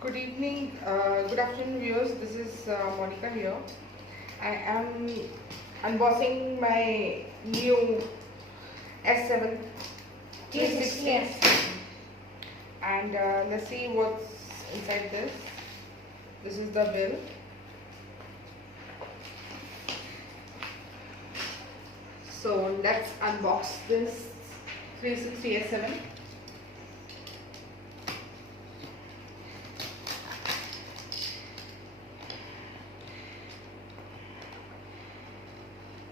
Good evening, good afternoon viewers. This is Monica here. I am unboxing my new S7 360 and let's see what's inside this. This is the bill. So let's unbox this 360 S7.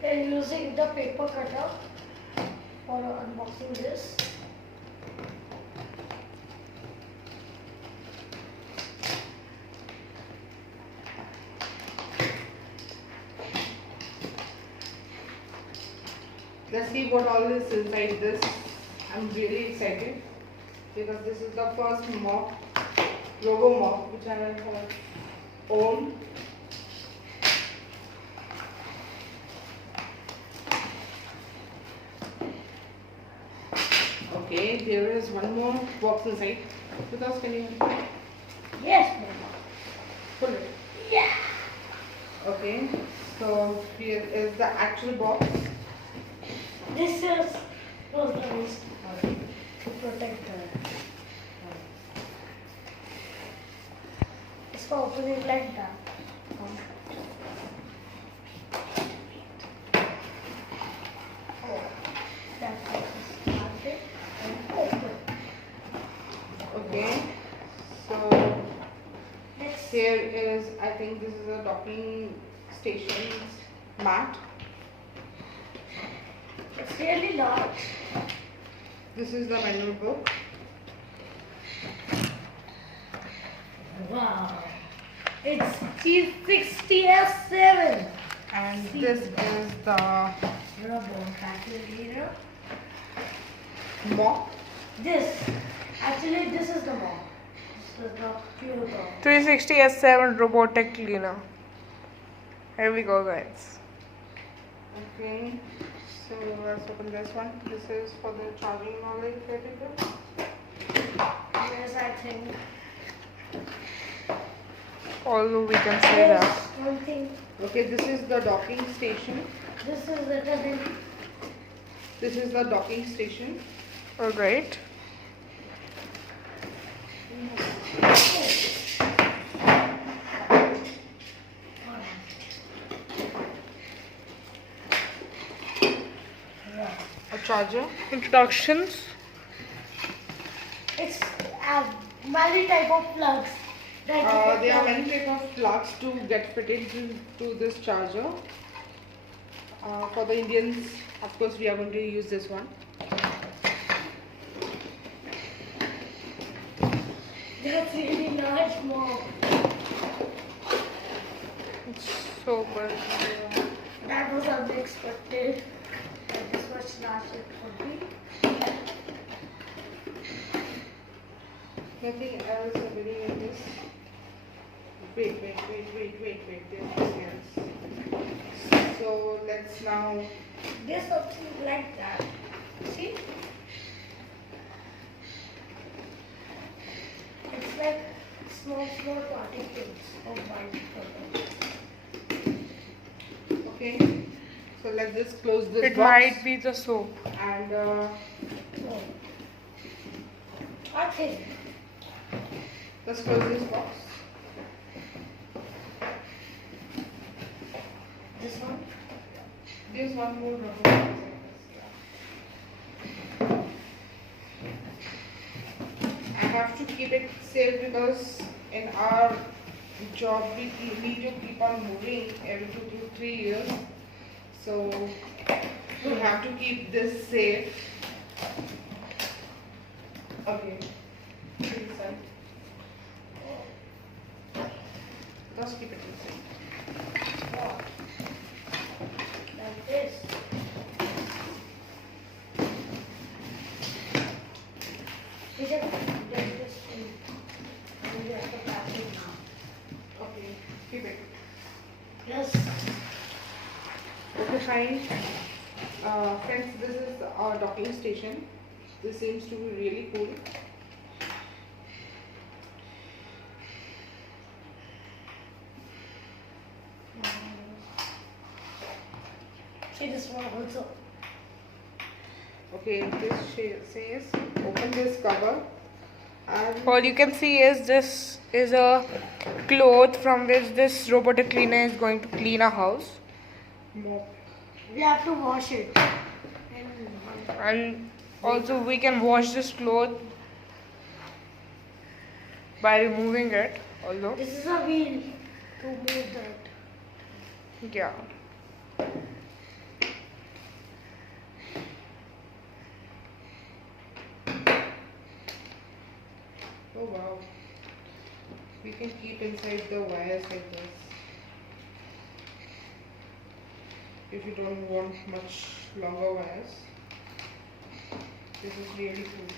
And using the paper cutter for unboxing this. Let's see what all is inside this. I'm really excited because this is the first mop, robo mop, which I have owned. Okay, there is one more box inside. Because can you Yes, Mama. pull it? Yeah. Okay, so here is the actual box. This is those to protect her. It's for opening like that. Oh, that is started and open. Okay, so Next, here is, I think this is a docking station's mat. it's really large. This is the manual book. Wow. It's G60S7. And this is the Robotic leader. mop. This is the mop. This is the pure mop. 360 S7 robotic cleaner. Here we go, guys. Okay, so let's open this one. This is for the charging knowledge category. Yes, I think. Although we can say There's that. one thing. Okay, this is the docking station. This is the thing. This is the docking station. Alright. A charger. Introductions. It's many type of plugs. That you can There are plug. many type of plugs to get fitted to this charger. For the Indians, of course, we are going to use this one. That's really large mop. It's so good. That was unexpected. That this much large it would be. Nothing else available in this. Wait. There's nothing else. So let's now. There's something like that. See? It's like small particles of white color. Okay. So let's just close this It box. might be the soap. And So, I think let's close this box. this one. There's one more rubber. I have to keep it safe because in our job we need to keep on moving every 2 to 3 years. So we have to keep this safe. Okay. This side. Let's keep it inside. Oh, like this. We can get this in. We have to pass it now. Okay, keep it. Yes. Okay, fine. Friends, this is our docking station. This seems to be really cool. See this one also. Okay, this says open this cover and All you can see is this is a cloth from which this robotic cleaner is going to clean a house. mop. We have to wash it. And also we can wash this cloth by removing it although. This is a wheel to move that. Yeah. Oh wow. We can keep inside the wires like this. If you don't want much longer wires. This is really cool.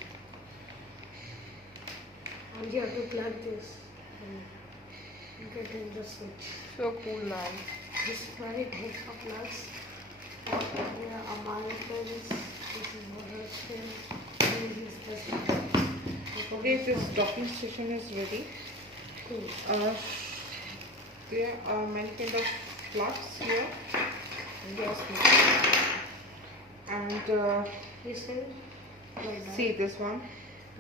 And you have to plug this and get in the switch. So cool, man. This very types of plugs. Yeah, Americans. This is what else can use this. Okay, this docking station is ready. Cool. There are many kind of plugs here. Yes, and This is see this one,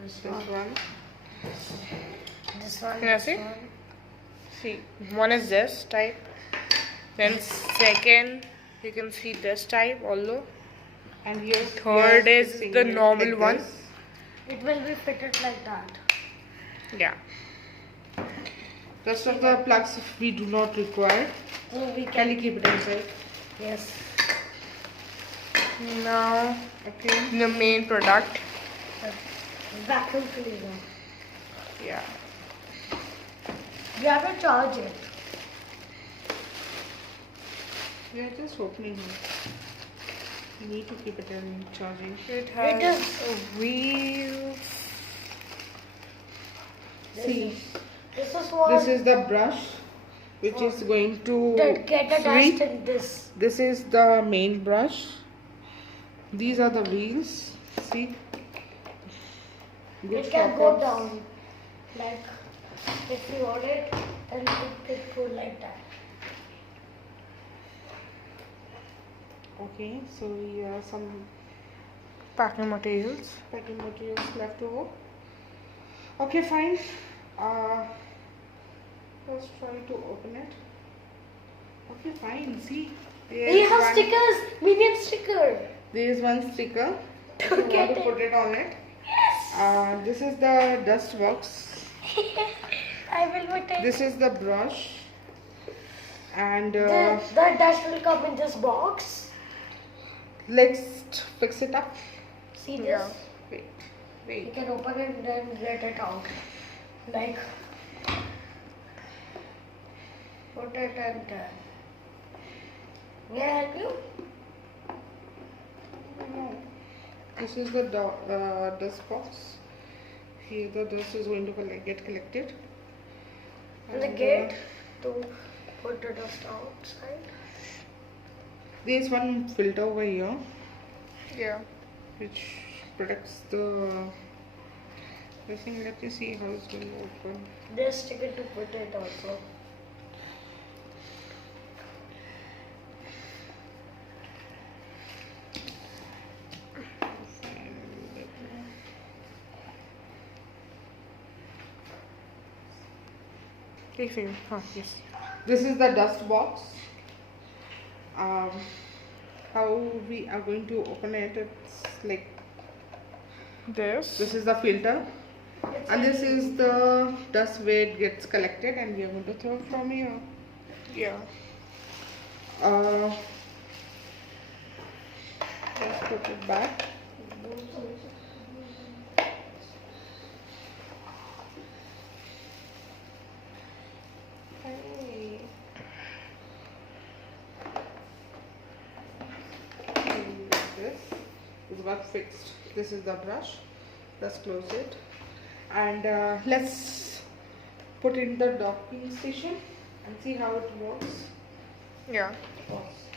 this this one. one. This one. Can I see? See, one is this type. Then second, you can see this type although. And here Third we are is fixing the it normal like one. this. It will be fitted like that. Yeah. Rest of the plugs we do not require. So we Can can. you keep it inside? Yes. Now Okay. the main product. Vacuum cleaner. Yeah. You have to charge it. We are just opening it. You need to keep it in charging. It has has a wheel. See, This is what. this is the brush which is going to Get a sweep. dust in this. This is the main brush. These are the wheels. See? Good It can go shock abs. down. Like if you want it, then it can go like that. Okay, so we have some Packing materials. packing materials left over. Okay, fine. Let's try to open it. Okay, fine. See, We have stickers. Minion sticker. There is one sticker. If you want Get to it. put it on it. Yes. This is the dust box. I will put it. This is the brush. And The dust will come in this box. let's fix it up. See this? Yeah. Wait, You wait. can open it and then get it out. Like put it and may I help you? No. This is the dust box. Here the dust is going to get collected. And the gate to put the dust outside. There is one filter over here Yeah. which protects the. I think let me see how it's going to open. There's sticker to put it also. Yes. This is the dust box. How we are going to open it? It's like This. this is the filter, and this is the dust where it gets collected, and we are going to throw it from here. Yeah. Let's put it back. Hey. This is what fixed. This is the brush. Let's close it, and let's put in the docking station and see how it works. Yeah. Pause.